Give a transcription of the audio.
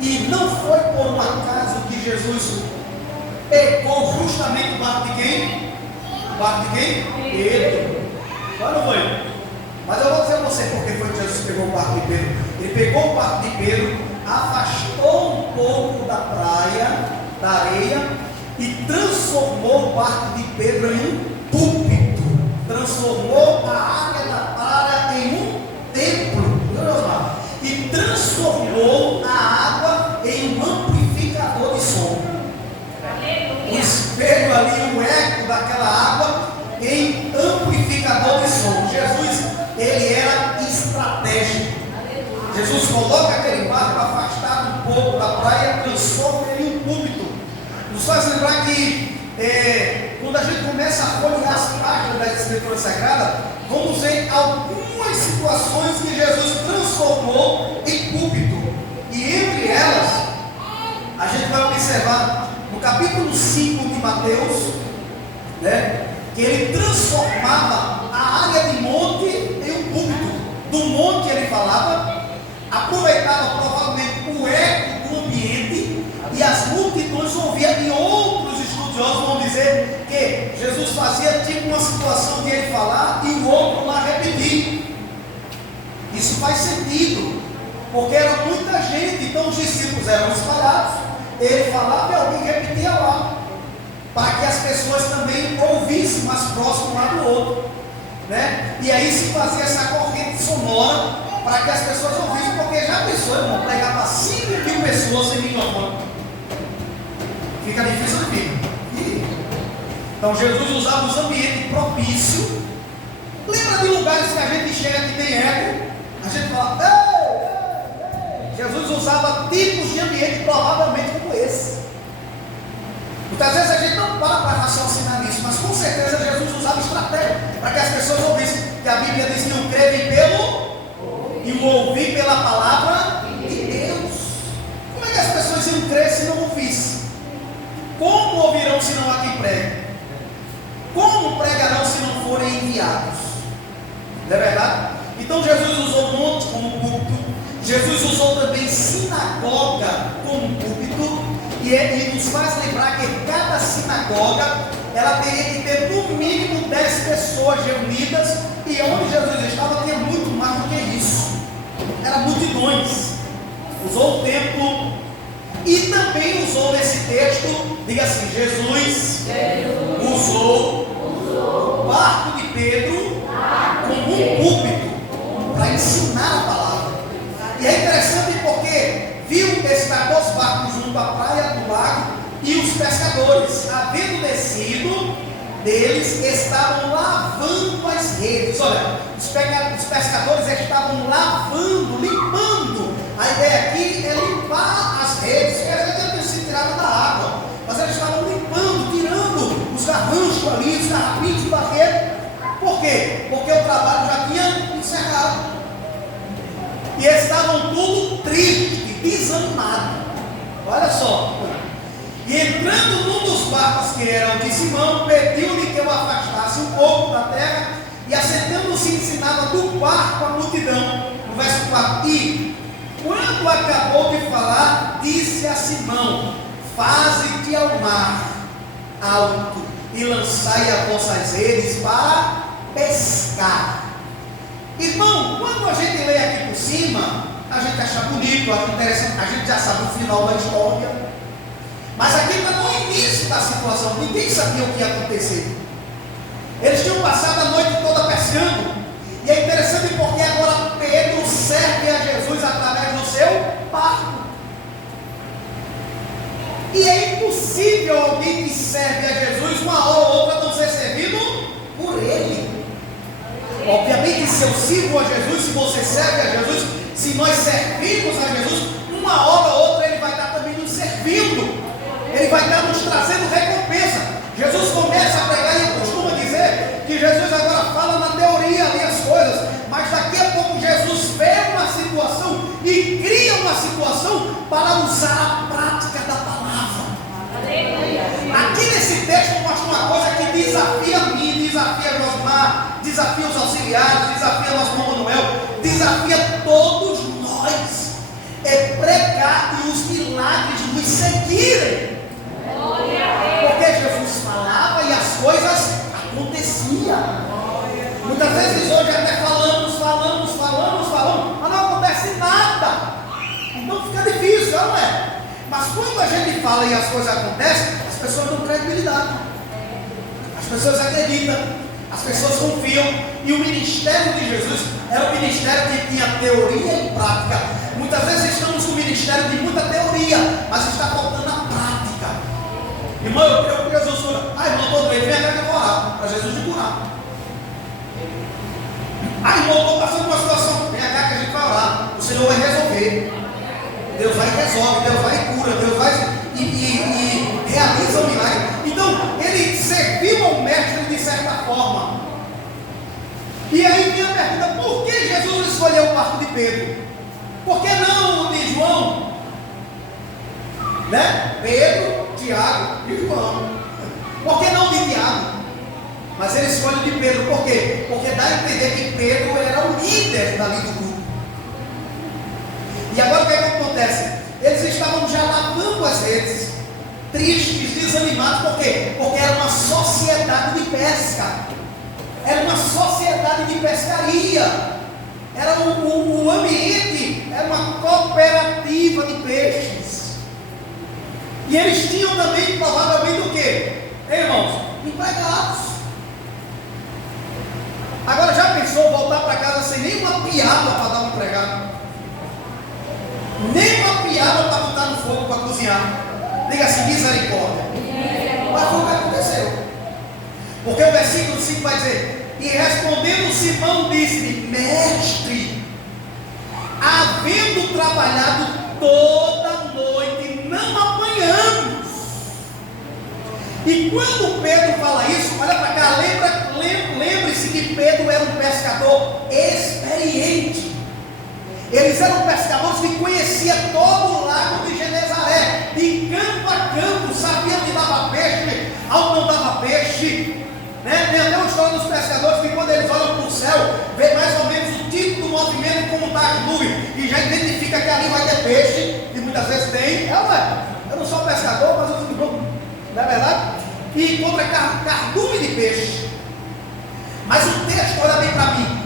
E não foi por um acaso que Jesus pegou justamente o barco de quem? O barco de quem? Pedro. Agora não foi. Mas eu vou dizer a você porque foi que Jesus pegou o barco de Pedro. Ele pegou o barco de Pedro, afastou um pouco da praia, da areia, e transformou o barco de Pedro em um púlpito. Transformou a área da praia em um templo. E transformou a água em um amplificador de som. O espelho ali, o eco daquela água em amplificador de som. Jesus, ele era estratégico. Jesus coloca aquele barco afastado um pouco da praia, transforma ele em um púlpito. Nos faz lembrar que quando a gente começa a folhear as páginas da Escritura Sagrada, vamos ver algumas situações que Jesus transformou em púlpito. E entre elas, a gente vai observar no capítulo 5 de Mateus, né, que ele transformava a área de monte em um púlpito. Do monte ele falava, aproveitava provavelmente o eco do ambiente, e as multidões ouviam. E outros estudiosos vão dizer que Jesus fazia tipo uma situação de ele falar e o outro lá repetir. Isso faz sentido, porque era muita gente, então os discípulos eram espalhados. Ele falava e alguém repetia lá, para que as pessoas também ouvissem mais próximo um lá do outro, né? E aí se fazia essa corrente sonora para que as pessoas ouvissem, porque já pensou, irmão, pregar para 5.000 pessoas sem microfone? Fica difícil, não fica? Então Jesus usava os ambientes propícios. Lembra de lugares que a gente chega que tem eco? A gente fala, ei, ei. Jesus usava tipos de ambiente provavelmente como esse. Muitas vezes a gente não para raciocinar nisso, mas com certeza Jesus usava estratégia para que as pessoas ouvissem. Que a Bíblia diz que o crer pelo e o ouvir pela palavra de Deus. Como é que as pessoas iam crer se não ouvissem? Como ouvirão se não há quem pregue? Como pregarão se não forem enviados? Não é verdade? Então Jesus usou o monte como púlpito. Jesus usou também sinagoga como púlpito. E nos faz lembrar que cada sinagoga, ela teria que ter no mínimo 10 pessoas reunidas. E onde Jesus estava tinha muito mais do que isso. Eram multidões. Usou o templo. E também usou nesse texto, diga assim, Jesus usou o barco de Pedro como um púlpito para ensinar a palavra. E é interessante porque viu estar dois barcos junto à praia do lago e os pescadores, havendo descido deles, estavam lavando as redes. Olha, os pescadores estavam lavando, limpando. A ideia aqui é limpar as redes, que às vezes já tinham sido tiradas da água, mas eles estavam limpando, tirando os garranchos ali, os carrapitos da rede. Por quê? Porque o trabalho já tinha encerrado. E estavam tudo tristes, desanimados. Olha só. E entrando num dos barcos que era o de Simão, pediu-lhe que o afastasse um pouco da terra, e assentando-se ensinava do barco a multidão. No verso 4. E quando acabou de falar, disse a Simão: faze-te ao mar alto e lançai as vossas redes para pescar. Irmão, quando a gente lê aqui por cima, a gente acha bonito, acha interessante, a gente já sabe o final da história. Mas aqui está no início da situação, ninguém sabia o que ia acontecer. Eles tinham passado a noite toda pescando. E é interessante porque agora Pedro serve a Jesus através do seu barco. E é impossível alguém que serve a Jesus uma hora ou outra não ser servido por ele. Obviamente, se eu sirvo a Jesus, se você serve a Jesus, se nós servimos a Jesus, uma hora ou outra ele vai estar também nos servindo. Ele vai estar nos trazendo recompensa. Jesus começa a pregar e costuma dizer que Jesus agora fala na teoria ali as coisas, mas daqui a pouco Jesus vê uma situação e cria uma situação para usar a prática da palavra. Aqui nesse texto mostra uma coisa que desafia a mim, desafia a Josmar, desafia os auxiliares, desafia nosso irmão Manuel, desafia todos nós. É pregar e os que não é? Mas quando a gente fala e as coisas acontecem, as pessoas dão credibilidade, as pessoas acreditam, as pessoas confiam. E o ministério de Jesus era um ministério que tinha teoria e prática. Muitas vezes estamos com um ministério de muita teoria, mas está faltando a prática. Irmão, eu queria Jesus cura. Irmão, estou doente, vem cá que eu vou orar para Jesus te curar. Irmão, estou passando por uma situação, vem cá que a gente vai orar, o Senhor vai resolver. Deus vai e resolve, Deus vai e cura, Deus vai e realiza o milagre. Então, ele serviu ao mestre de certa forma. E aí vem a pergunta: por que Jesus escolheu o barco de Pedro? Por que não o de João? Né? Pedro, Tiago e João. Por que não o de Tiago? Mas ele escolhe o de Pedro, por quê? Porque dá a entender que Pedro era o líder dali do grupo. E agora o que acontece? Eles estavam já lavando as redes, tristes, desanimados. Por quê? Porque era uma sociedade de pesca, era uma sociedade de pescaria, era o ambiente, era uma cooperativa de peixes. E eles tinham também provavelmente o quê? Irmãos, empregados. Agora já pensou voltar para casa sem nenhuma piada para dar um empregado? Nem uma piada para botar no fogo para cozinhar. Diga assim: misericórdia. Mas foi o que aconteceu. Porque o versículo 5 vai dizer: e respondendo Simão disse-lhe: mestre, havendo trabalhado toda a noite, não apanhamos. E quando Pedro fala isso, olha para cá, lembre-se que Pedro era um pescador experiente. Eles eram pescadores que conheciam todo o lago de Genezaré, de campo a campo, sabiam onde dava peixe, onde não dava peixe, né? Tem até uma história dos pescadores que quando eles olham para o céu, vê mais ou menos o tipo do movimento, como está as nuvens, e já identifica que ali vai ter peixe, e muitas vezes tem. Eu não sou pescador, mas eu não, não é verdade? E encontra cardume de peixe. Mas o texto, olha bem para mim,